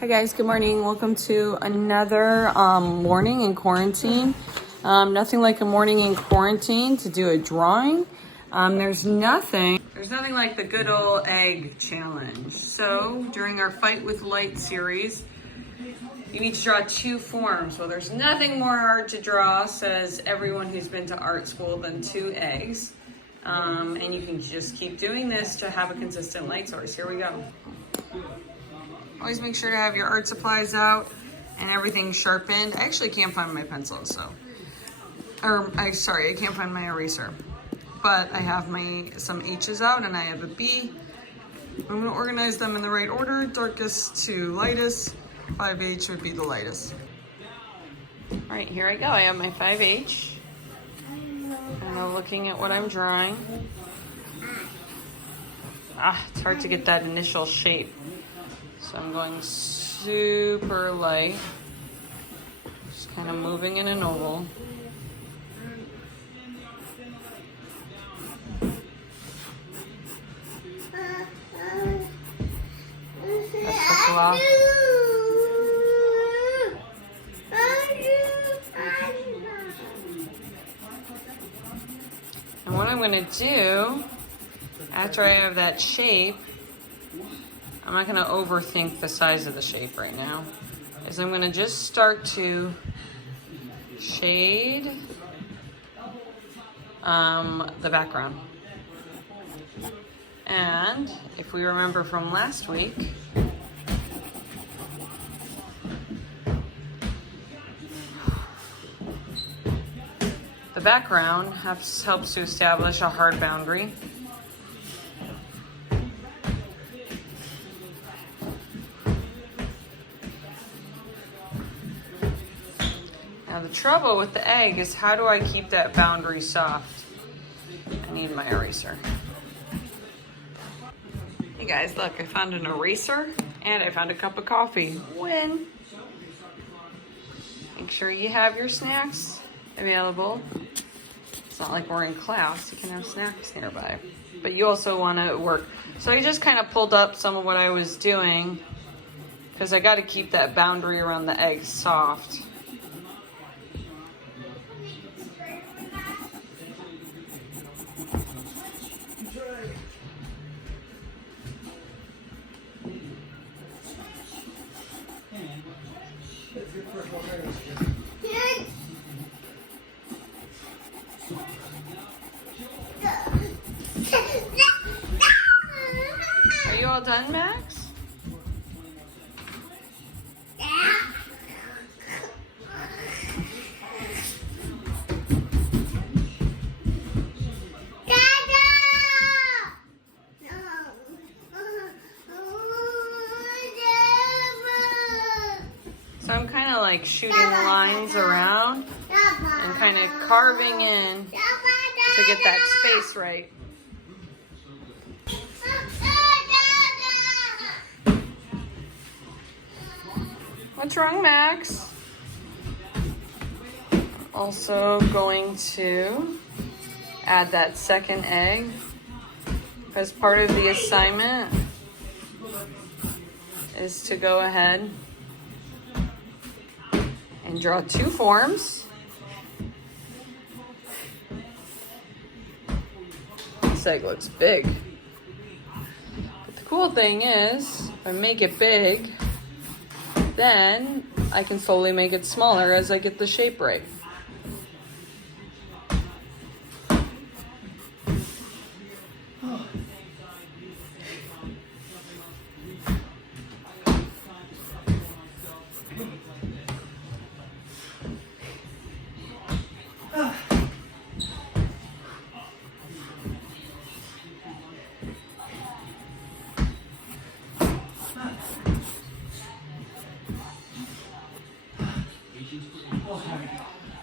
Hi guys, good morning. Welcome to another morning in quarantine. Nothing like a morning in quarantine to do a drawing. There's nothing like the good old egg challenge. So during our Fight with Light series, you need to draw two forms. Well, there's nothing more hard to draw, says everyone who's been to art school, than two eggs. And you can just keep doing this to have a consistent light source. Here we go. Always make sure to have your art supplies out and everything sharpened. I actually can't find my pencil, I can't find my eraser. But I have some H's out and I have a B. I'm gonna organize them in the right order, darkest to lightest. 5H would be the lightest. All right, here I go. I have my 5H. And I'm looking at what I'm drawing. It's hard to get that initial shape. So I'm going super light, just kind of moving in an oval. That's the cloth. And what I'm going to do, after I have that shape, I'm not going to overthink the size of the shape right now, is I'm going to just start to shade the background. And if we remember from last week, the background helps to establish a hard boundary. Now the trouble with the egg is, how do I keep that boundary soft? I need my eraser. Hey guys, look, I found an eraser and I found a cup of coffee. Win! Make sure you have your snacks available. It's not like we're in class, you can have snacks nearby. But you also want to work. So I just kind of pulled up some of what I was doing because I got to keep that boundary around the egg soft. Are you all done, Max? So I'm kind of like shooting lines around and kind of carving in to get that space right. What's wrong, Max? Also going to add that second egg as part of the assignment is to go ahead and draw two forms. This egg looks big. But the cool thing is, if I make it big, then I can slowly make it smaller as I get the shape right.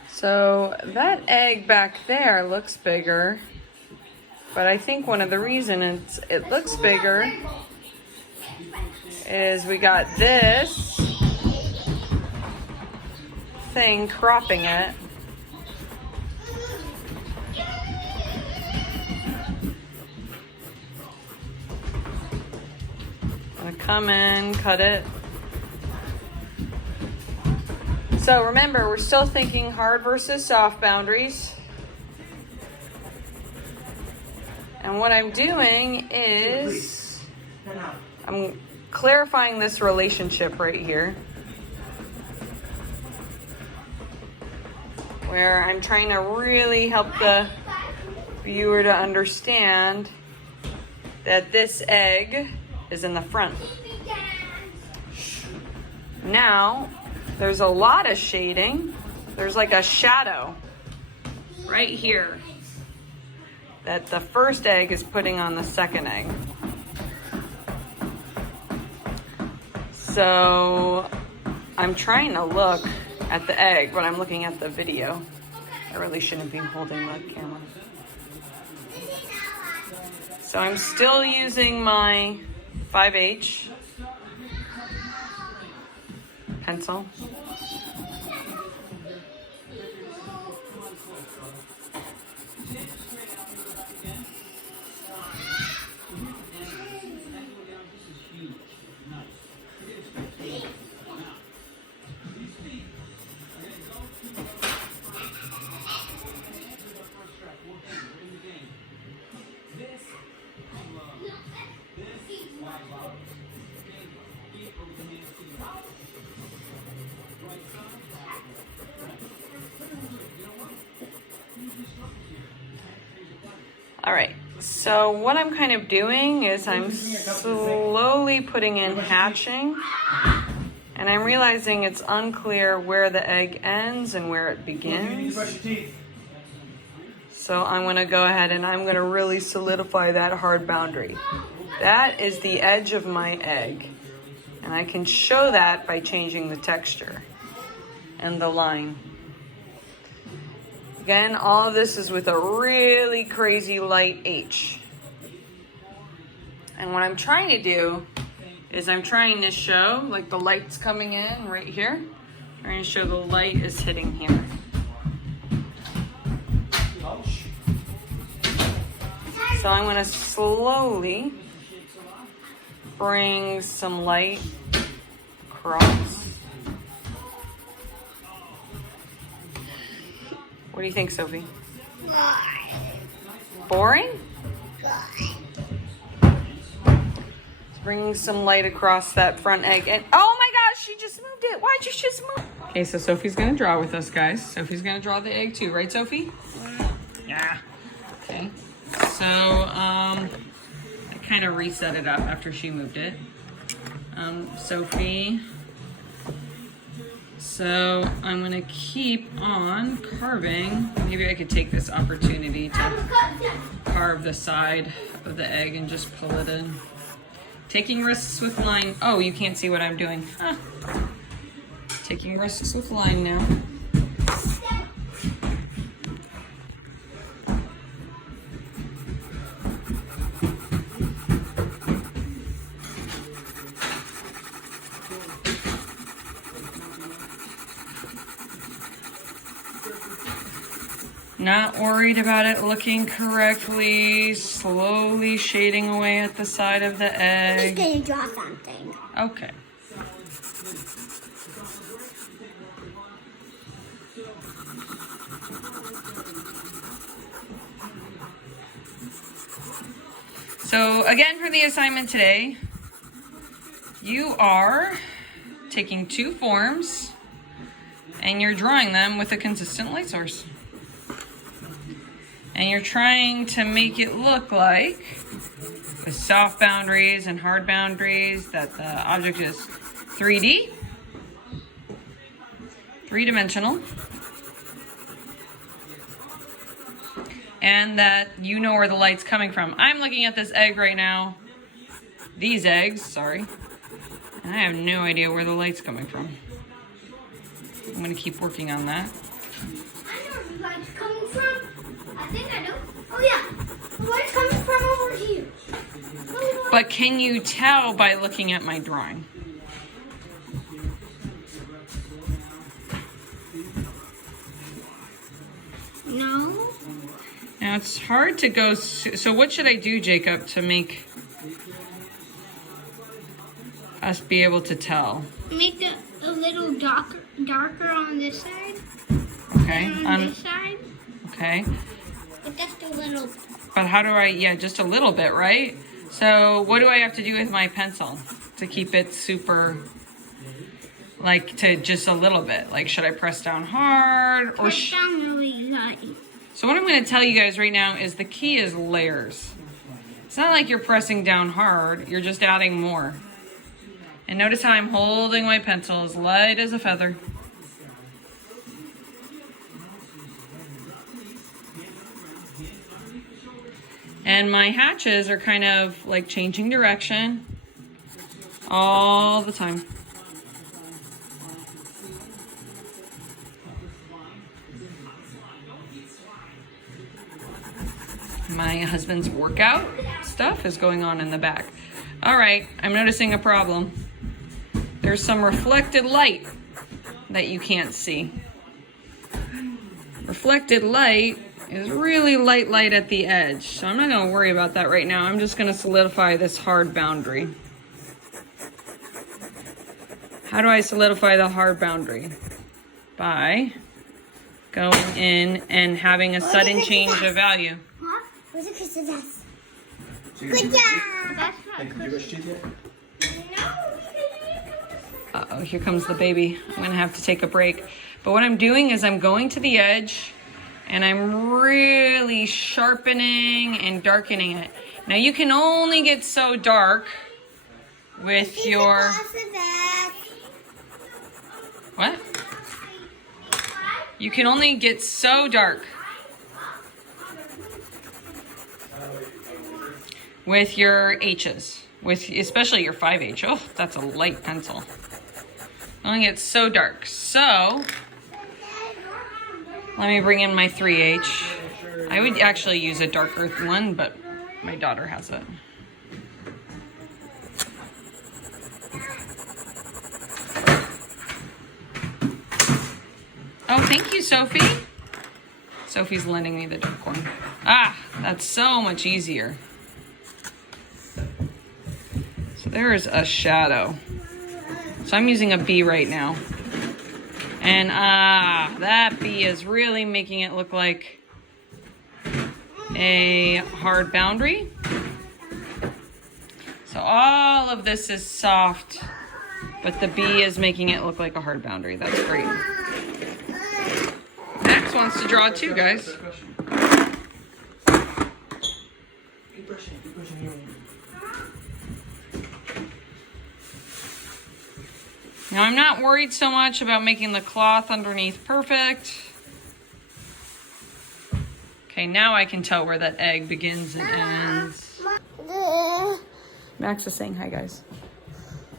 So that egg back there looks bigger, but I think one of the reasons it looks bigger is we got this thing cropping it. I'm gonna come in, cut it So remember, we're still thinking hard versus soft boundaries. And what I'm doing is I'm clarifying this relationship right here, where I'm trying to really help the viewer to understand that this egg is in the front. Now, there's a lot of shading. There's like a shadow right here that the first egg is putting on the second egg. So I'm trying to look at the egg, but I'm looking at the video. I really shouldn't be holding the camera. So I'm still using my 5H pencil. All right, so what I'm kind of doing is I'm slowly putting in hatching, and I'm realizing it's unclear where the egg ends and where it begins. So I'm gonna go ahead and I'm gonna really solidify that hard boundary. That is the edge of my egg, and I can show that by changing the texture and the line. Again, all of this is with a really crazy light H. And what I'm trying to do is I'm trying to show, like the light's coming in right here. I'm trying to show the light is hitting here. So I'm going to slowly bring some light across. What do you think, Sophie? Boring? Bringing some light across that front egg. And oh my gosh, she just moved it. Why'd you just move? Okay, so Sophie's gonna draw with us, guys. Sophie's gonna draw the egg too, right, Sophie? Yeah. Okay. So, I kind of reset it up after she moved it. Sophie. So I'm gonna keep on carving. Maybe I could take this opportunity to carve the side of the egg and just pull it in. Taking risks with line. Oh, you can't see what I'm doing. Huh. Taking risks with line now. Not worried about it looking correctly. Slowly shading away at the side of the egg. I'm just gonna draw something. Okay. So again, for the assignment today, you are taking two forms and you're drawing them with a consistent light source. And you're trying to make it look like, with soft boundaries and hard boundaries, that the object is 3D, three-dimensional, and that you know where the light's coming from. I'm looking at this egg right now, these eggs, sorry, and I have no idea where the light's coming from. I'm gonna keep working on that. I know where the light's coming from. I think I know. Oh yeah, the light's coming from over here. But can you tell by looking at my drawing? No. Now it's hard to go, so what should I do, Jacob, to make us be able to tell? Make it a little darker. darker on this side. Okay. And on this side. Okay. But just a little. But how do I, yeah, just a little bit, right? So what do I have to do with my pencil to keep it super, like to just a little bit? Like, should I press down hard or? Press down really light. So what I'm going to tell you guys right now is the key is layers. It's not like you're pressing down hard, you're just adding more. And notice how I'm holding my pencil as light as a feather. And my hatches are kind of like changing direction all the time. My husband's workout stuff is going on in the back. All right, I'm noticing a problem. There's some reflected light that you can't see. Reflected light is really light at the edge. So I'm not gonna worry about that right now. I'm just gonna solidify this hard boundary. How do I solidify the hard boundary? By going in and having a sudden change of value. Huh? Where's the crystal dust? Good job! That's not good. Uh-oh, here comes the baby. I'm gonna have to take a break. But what I'm doing is I'm going to the edge and I'm really sharpening and darkening it. Now you can only get so dark with your... What? You can only get so dark with your H's, with especially your 5H. Oh, that's a light pencil. Only get so dark. So let me bring in my 3H. I would actually use a darker one, but my daughter has it. Oh, thank you, Sophie. Sophie's lending me the dark one. Ah, that's so much easier. So there's a shadow. So I'm using a B right now. And that B is really making it look like a hard boundary. So all of this is soft, but the B is making it look like a hard boundary. That's great. Max wants to draw too, guys. Now I'm not worried so much about making the cloth underneath perfect. Okay, now I can tell where that egg begins and ends. Max is saying hi, guys.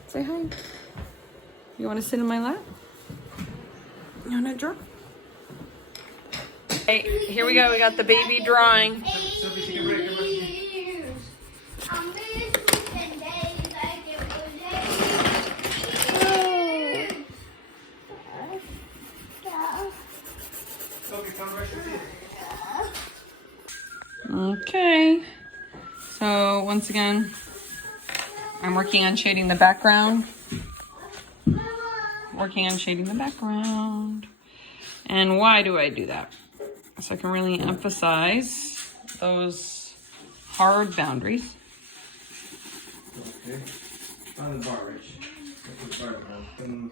Say hi. You want to sit in my lap? You want to draw? Hey, here we go. We got the baby drawing. Okay. So once again, I'm working on shading the background. And why do I do that? So I can really emphasize those hard boundaries. Okay. On the bar, Rich. Put the bar down.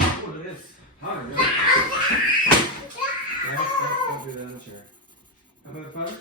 Oh, it is hard. Don't do that in the chair. How about the powder?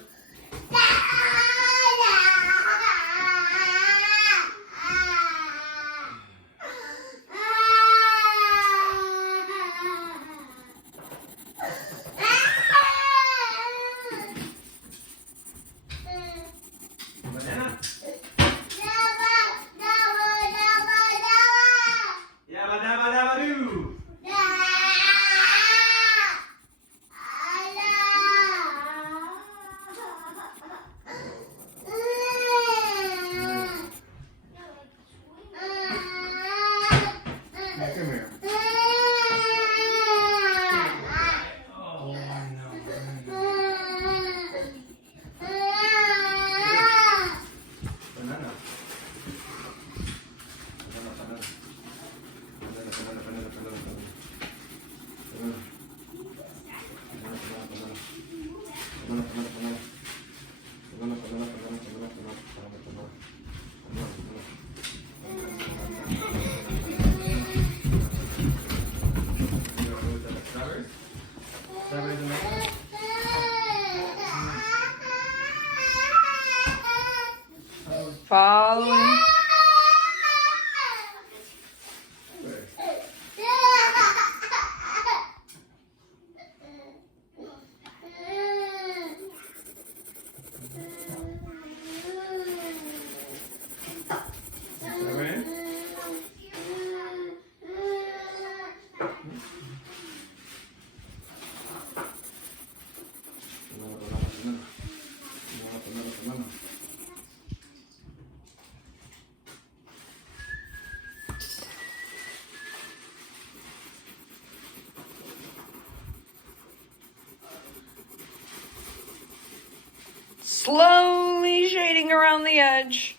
following. Alright. Slowly shading around the edge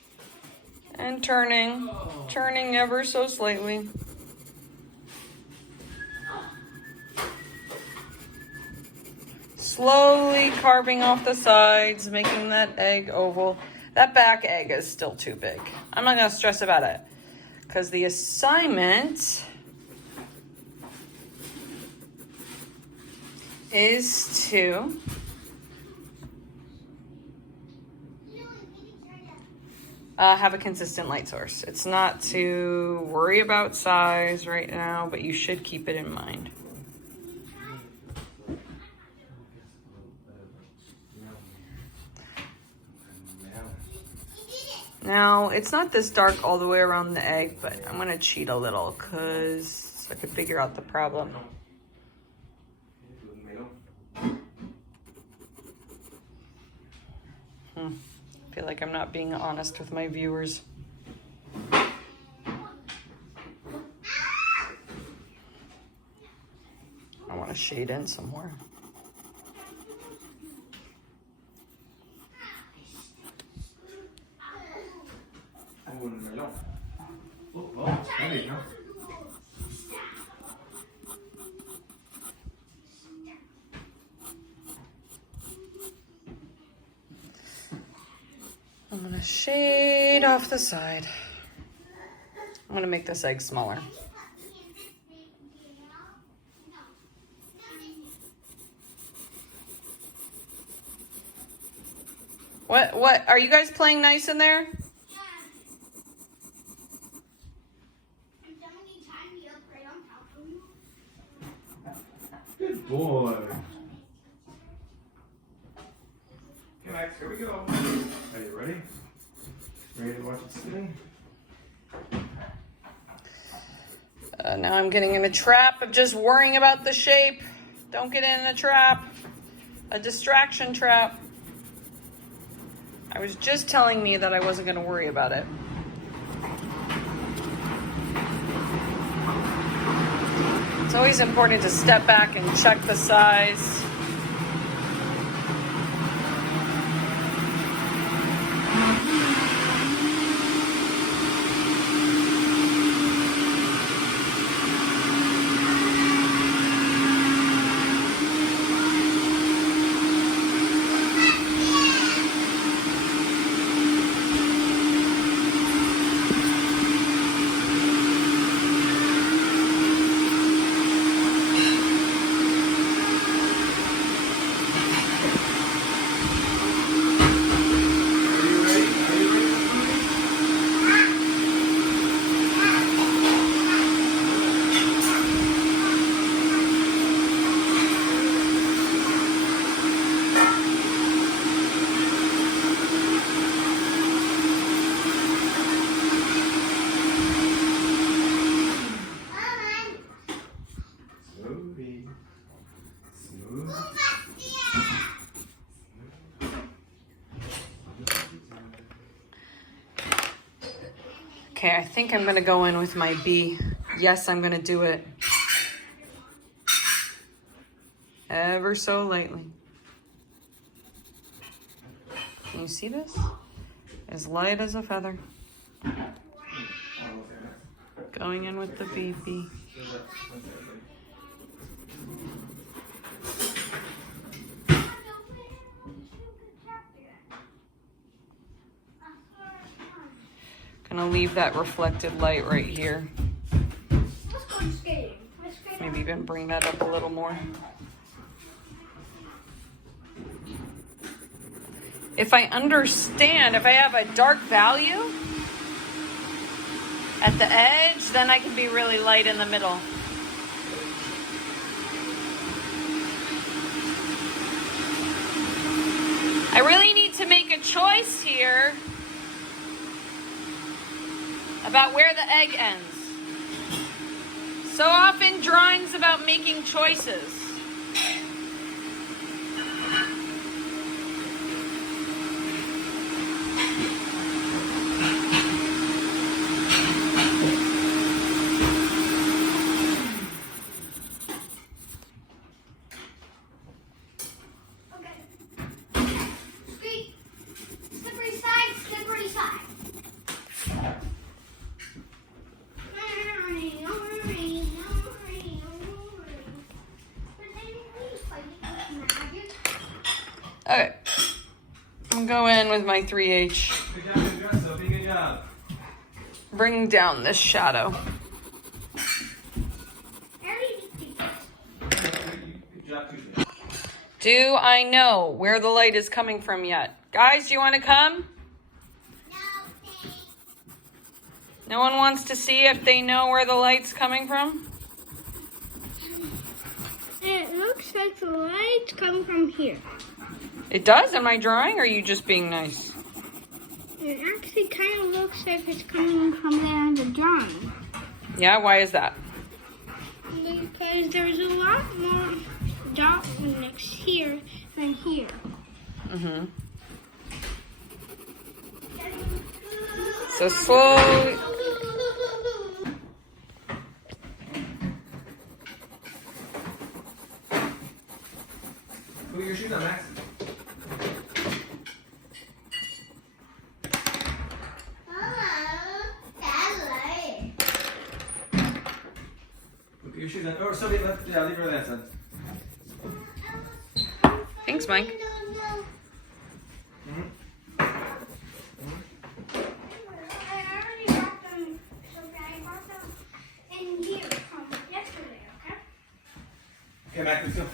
and turning ever so slightly. Slowly carving off the sides, making that egg oval. That back egg is still too big. I'm not gonna stress about it because the assignment is to have a consistent light source. It's not to worry about size right now, but you should keep it in mind. Now, it's not this dark all the way around the egg, but I'm gonna cheat a little because I could figure out the problem. I feel like I'm not being honest with my viewers. I want to shade in some more. I'm gonna shade off the side. I'm gonna make this egg smaller. What? Are you guys playing nice in there? Good boy. Okay, Max, here we go. Are you ready? Ready to watch it spin? Now I'm getting in a trap of just worrying about the shape. Don't get in a trap. A distraction trap. I was just telling me that I wasn't going to worry about it. It's always important to step back and check the size. Okay, I think I'm gonna go in with my B. Yes, I'm gonna do it. Ever so lightly. Can you see this? As light as a feather. Going in with the BB. Gonna leave that reflected light right here. Let's go skating. Maybe even bring that up a little more. If I understand, if I have a dark value, at the edge, then I can be really light in the middle. I really need to make a choice here about where the egg ends. So often drawing's about making choices. Okay, I'm going in with my 3H. Good job, Sophie. Good job. Bring down this shadow. Good job, Tuesday. Do I know where the light is coming from yet? Guys, do you want to come? No one wants to see if they know where the light's coming from? It looks like the light's coming from here. It does? Am I drawing or are you just being nice? It actually kind of looks like it's coming from there in the drawing. Yeah, why is that? Because there's a lot more darkness here than here. Mm-hmm. So slowly. Put your shoes on, Max. Put your shoes on. Oh, Sophie, yeah, leave her on that side. Thanks, Mike. Mm-hmm. I already bought them, so I bought them in here from yesterday, okay? Okay, Max, let's go.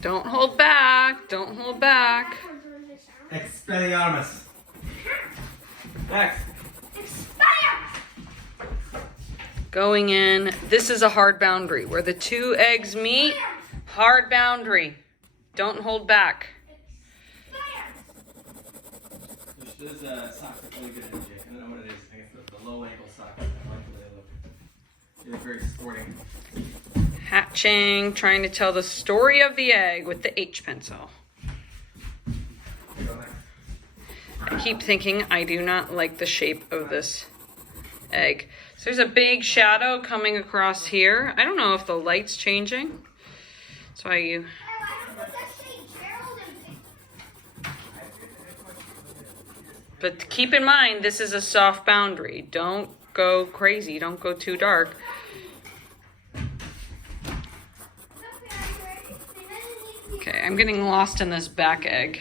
Don't hold back. Don't hold back. Expelliarmus. Max. Going in. This is a hard boundary. Where the two eggs meet, hard boundary. Don't hold back. There's socks that really good energy. I don't know what it is. I think it's the low ankle socks. I like the way they look. They look very sporting. Hatching, trying to tell the story of the egg with the H pencil. I keep thinking I do not like the shape of this egg. So there's a big shadow coming across here. I don't know if the light's changing. That's why you... But keep in mind, this is a soft boundary. Don't go crazy. Don't go too dark. Okay, I'm getting lost in this back egg.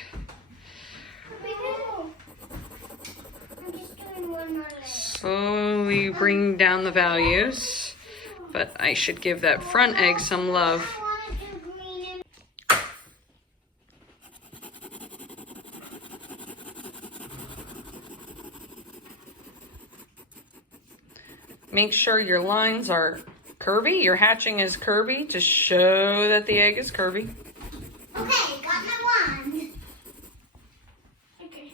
Slowly bring down the values, but I should give that front egg some love. Make sure your lines are curvy. Your hatching is curvy to show that the egg is curvy. Okay, got my wand. Okay.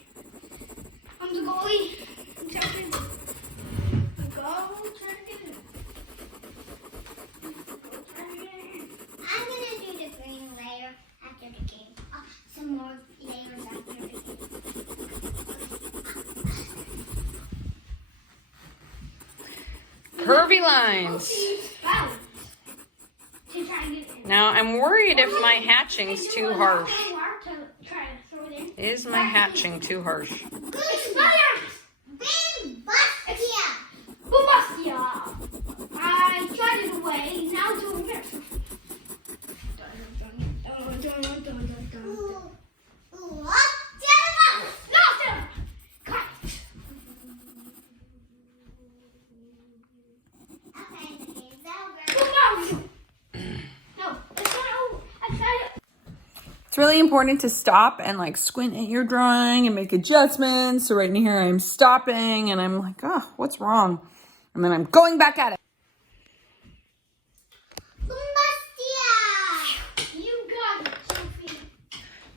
I'm the goalie. Second. Go, try to get it. I'm gonna do the green layer after the game. Some more layers after the game. Curvy lines. Now I'm worried if my hatching's too harsh. Is my hatching too harsh? I tried it away. Now it's over here. It's really important to stop and like squint at your drawing and make adjustments. So right in here, I'm stopping and I'm like, oh, what's wrong? And then I'm going back at it. You got it, Sophie.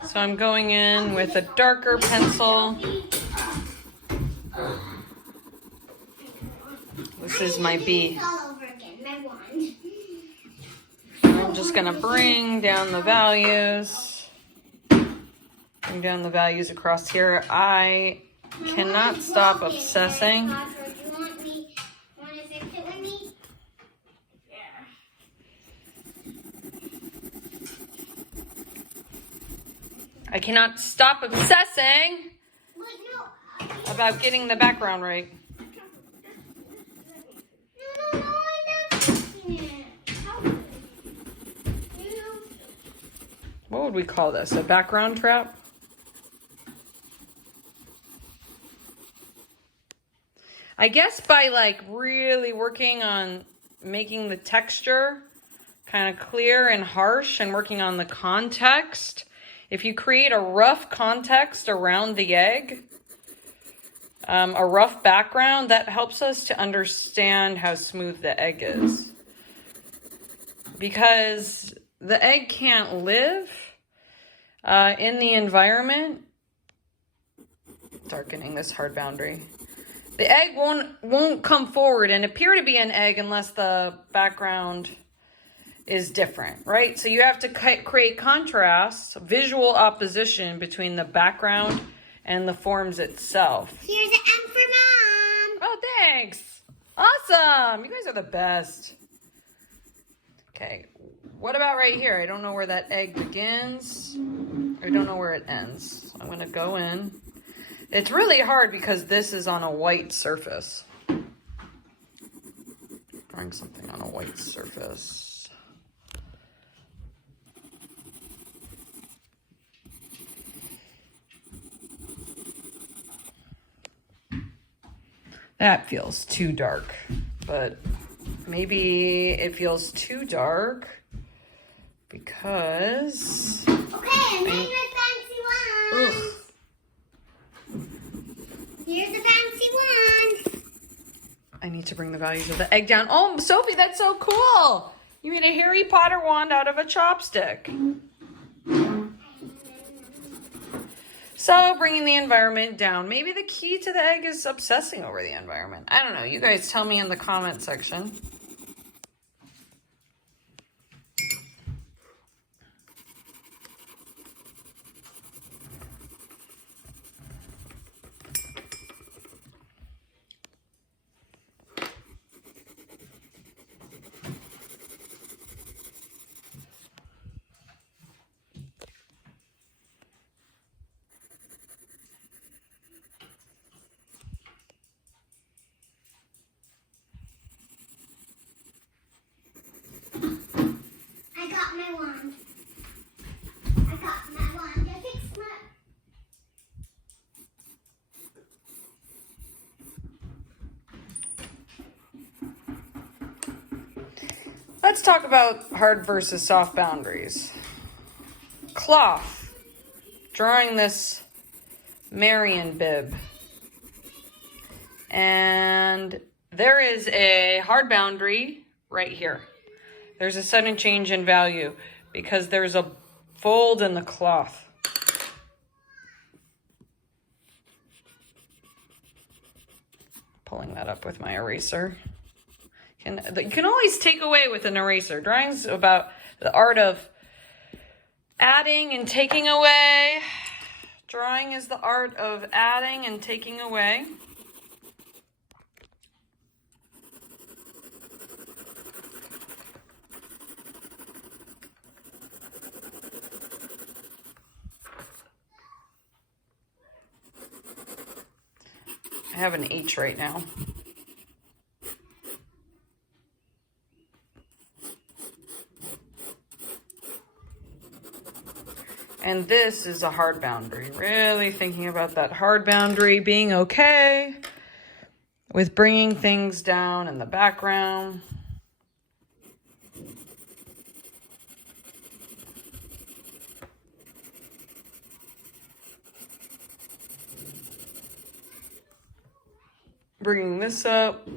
So I'm going in with a darker pencil. This is my B. All over again, my wand. I'm just gonna bring down the values. Bring down the values across here. I cannot stop obsessing. Do you want to fix it with me? Yeah. I cannot stop obsessing But no. about getting the background right. No, I'm not fixing it. How could you? What would we call this? A background trap? I guess by like really working on making the texture kind of clear and harsh and working on the context. If you create a rough context around the egg, a rough background, that helps us to understand how smooth the egg is. Because the egg can't live in the environment. Darkening this hard boundary. The egg won't come forward and appear to be an egg unless the background is different, right? So you have to create contrast, visual opposition between the background and the forms itself. Here's an M for Mom. Oh, thanks. Awesome. You guys are the best. Okay. What about right here? I don't know where that egg begins. I don't know where it ends. I'm going to go in. It's really hard because this is on a white surface. Drawing something on a white surface. That feels too dark, but maybe it feels too dark because... Okay, and then your fancy wand. Ugh. Here's a fancy wand. I need to bring the values of the egg down. Oh, Sophie, that's so cool. You made a Harry Potter wand out of a chopstick. So bringing the environment down. Maybe the key to the egg is obsessing over the environment. I don't know. You guys tell me in the comment section. I got my wand. I fixed my... Let's talk about hard versus soft boundaries. Cloth. Drawing this Marion bib. And there is a hard boundary right here. There's a sudden change in value because there's a fold in the cloth. Pulling that up with my eraser. You can always take away with an eraser. Drawing's about the art of adding and taking away. Drawing is the art of adding and taking away. I have an H right now. And this is a hard boundary. Really thinking about that hard boundary, being okay with bringing things down in the background. Bringing this up.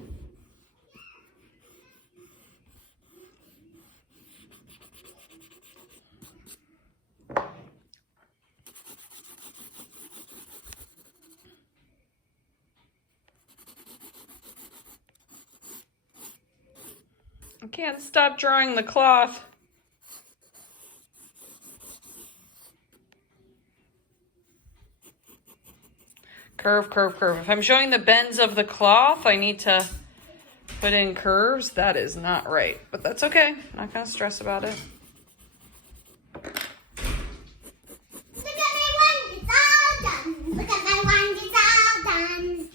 I can't stop drawing the cloth. Curve, curve, curve. If I'm showing the bends of the cloth, I need to put in curves. That is not right, but that's okay. I'm not gonna stress about it. Look at my one, it's all done. Look at my one, it's all done.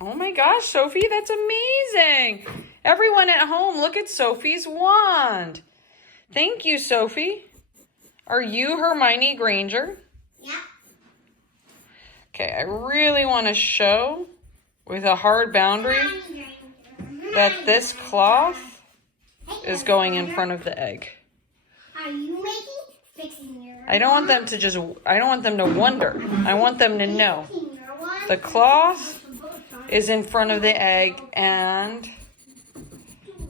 Oh my gosh, Sophie, that's amazing. Everyone at home, look at Sophie's wand. Thank you, Sophie. Are you Hermione Granger? Yeah. Okay, I really want to show with a hard boundary that this cloth is going in front of the egg. Are you fixing your I don't want them to just, I don't want them to wonder. I want them to know. fixing your one? The cloth is in front of the egg and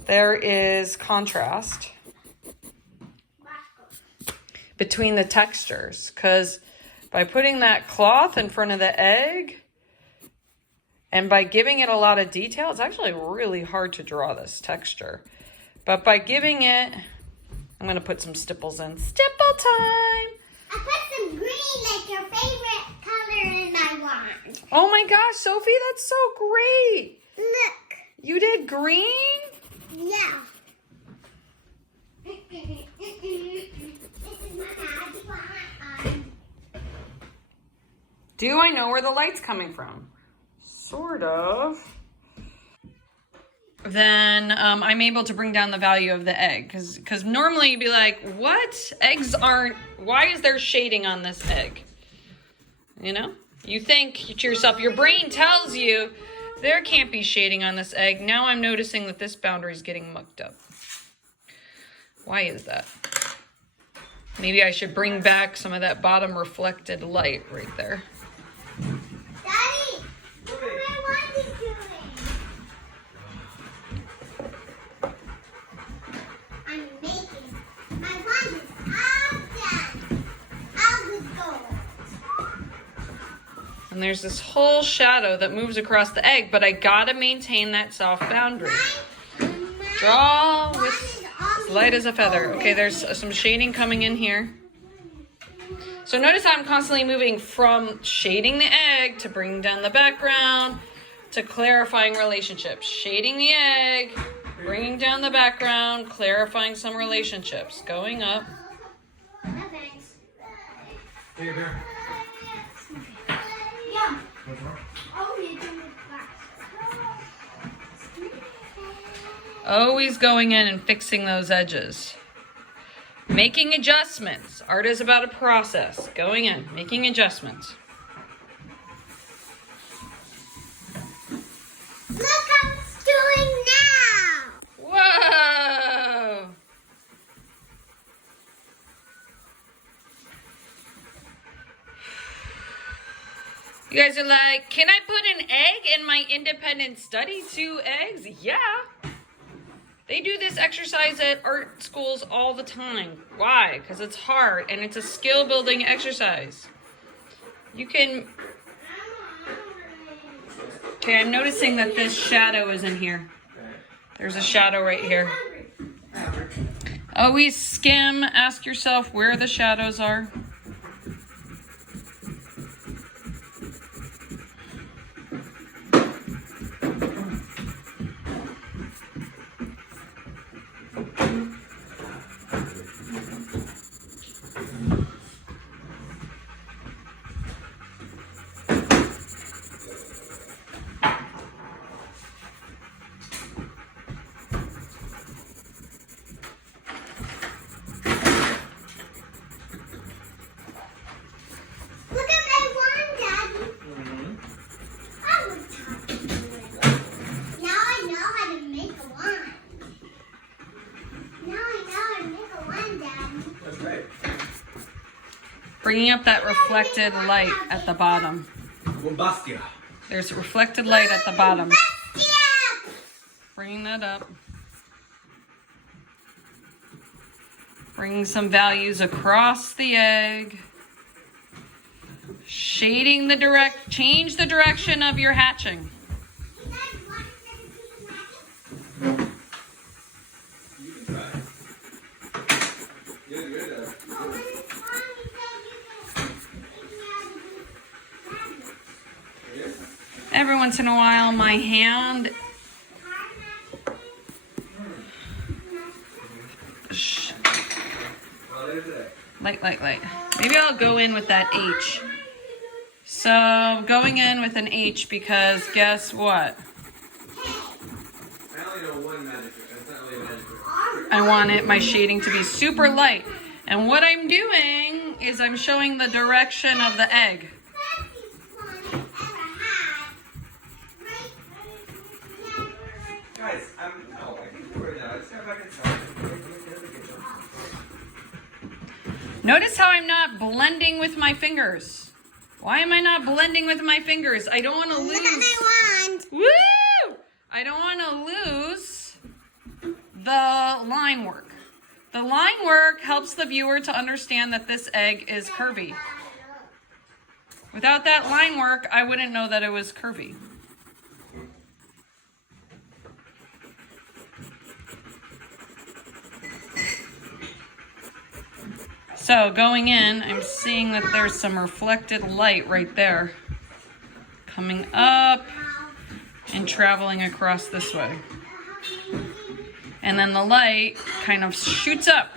there is contrast between the textures, because by putting that cloth in front of the egg and by giving it a lot of detail, it's actually really hard to draw this texture. But by giving it, I'm going to put some stipples in. Stipple time! I put some green like your favorite color in my wand. Oh my gosh, Sophie, that's so great! Look. You did green? Yeah. This is my magic wand. Do I know where the light's coming from? Sort of. Then I'm able to bring down the value of the egg. Because normally you'd be like, what? Eggs aren't, why is there shading on this egg? You know? You think to yourself, your brain tells you there can't be shading on this egg. Now I'm noticing that this boundary is getting mucked up. Why is that? Maybe I should bring back some of that bottom reflected light right there. Daddy, look what my wand is doing. I'm making my wand is all done. All with gold. And there's this whole shadow that moves across the egg, but I gotta maintain that soft boundary. Draw with as light as a feather. Okay, there's some shading coming in here. So notice how I'm constantly moving from shading the egg to bringing down the background to clarifying relationships. Shading the egg, bringing down the background, clarifying some relationships. Going up. No thanks. Hey, Bear. Yeah. Oh, you do it back. Always going in and fixing those edges. Making adjustments. Art is about a process. Going in, making adjustments. Look how it's doing now. Whoa! You guys are like, can I put an egg in my independent study? 2 eggs? Yeah. They do this exercise at art schools all the time. Why? Because it's hard and it's a skill building exercise. You can... Okay, I'm noticing that this shadow is in here. There's a shadow right here. Always skim, ask yourself where the shadows are. Look at my wand, Daddy. I was talking to it. Now I know how to make a wand. Now I know how to make a wand, Daddy. That's right. Bringing up that reflected light at the bottom. Bombastia. There's reflected light at the bottom. bringing that up. Bringing some values across the egg. Shading the change the direction of your hatching. Every once in a while, my hand light. Maybe I'll go in with that H. So going in with an H because guess what? I only know one magic trick. That's not really a magic trick. I want my shading to be super light. And what I'm doing is I'm showing the direction of the egg. Guys, I can do it now. I just got back in charge. Notice how I'm not blending with my fingers. Why am I not blending with my fingers? I don't want to lose. Woo! I don't want to lose the line work. The line work helps the viewer to understand that this egg is curvy. Without that line work, I wouldn't know that it was curvy. So going in, I'm seeing that there's some reflected light right there, coming up and traveling across this way. And then the light kind of shoots up.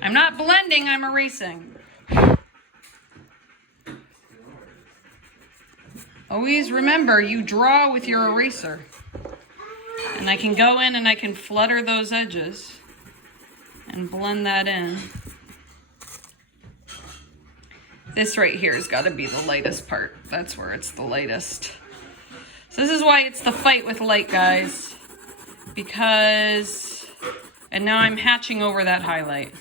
I'm not blending, I'm erasing. Always remember, you draw with your eraser. And I can go in and I can flutter those edges and blend that in. This right here has got to be the lightest part. That's where it's the lightest. So this is why it's the fight with light, guys. Because, and now I'm hatching over that highlight.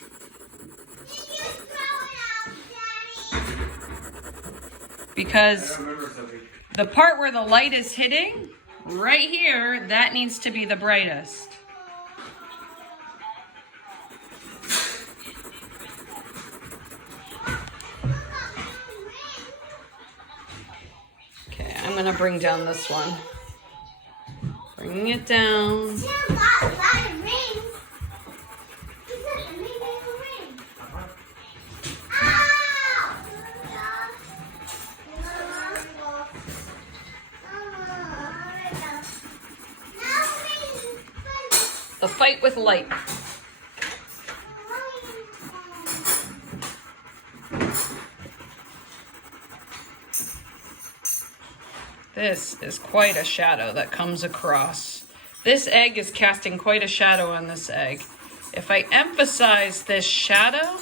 Because the part where the light is hitting, right here, that needs to be the brightest. Okay, I'm gonna bring down this one. Bringing it down. The fight with light. This is quite a shadow that comes across. This egg is casting quite a shadow on this egg. If I emphasize this shadow,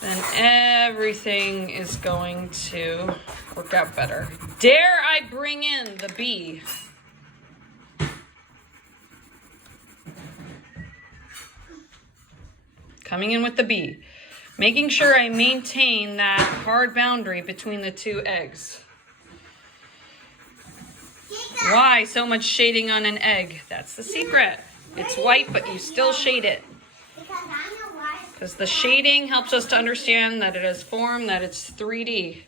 then everything is going to work out better. Dare I bring in the bee? Coming in with the bee. Making sure I maintain that hard boundary between the two eggs. Why so much shading on an egg? That's the secret. It's white, but you still shade it. Because the shading helps us to understand that it has form, that it's 3D.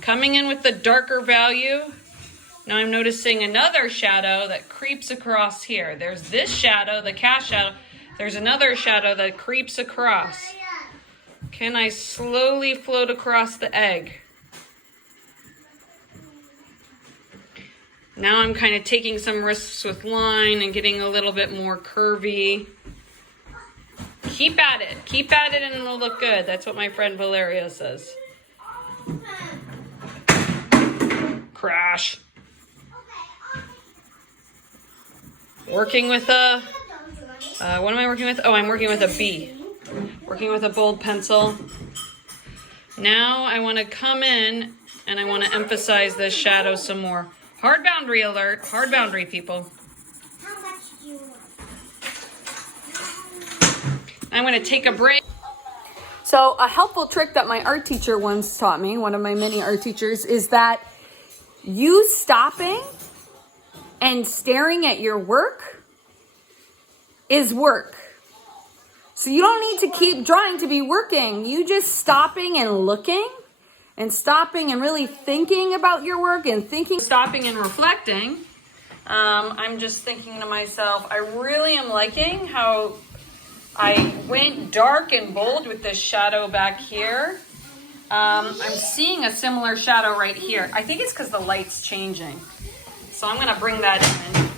Coming in with the darker value, now I'm noticing another shadow that creeps across here. There's this shadow, the cast shadow. There's another shadow that creeps across. Can I slowly float across the egg? Now I'm kind of taking some risks with line and getting a little bit more curvy. Keep at it and it'll look good. That's what my friend Valeria says. Crash. Working with a, what am I working with? Oh, I'm working with a B. Working with a bold pencil. Now I want to come in and I want to emphasize this shadow some more. Hard boundary alert. Hard boundary, people. How much do you want? I'm going to take a break. So a helpful trick that my art teacher once taught me, one of my many art teachers, is that you stopping and staring at your work is work. So you don't need to keep drawing to be working. You just stopping and looking and stopping and really thinking about your work and stopping and reflecting. I'm just thinking to myself, I really am liking how I went dark and bold with this shadow back here. I'm seeing a similar shadow right here. I think it's because the light's changing. So I'm gonna bring that in.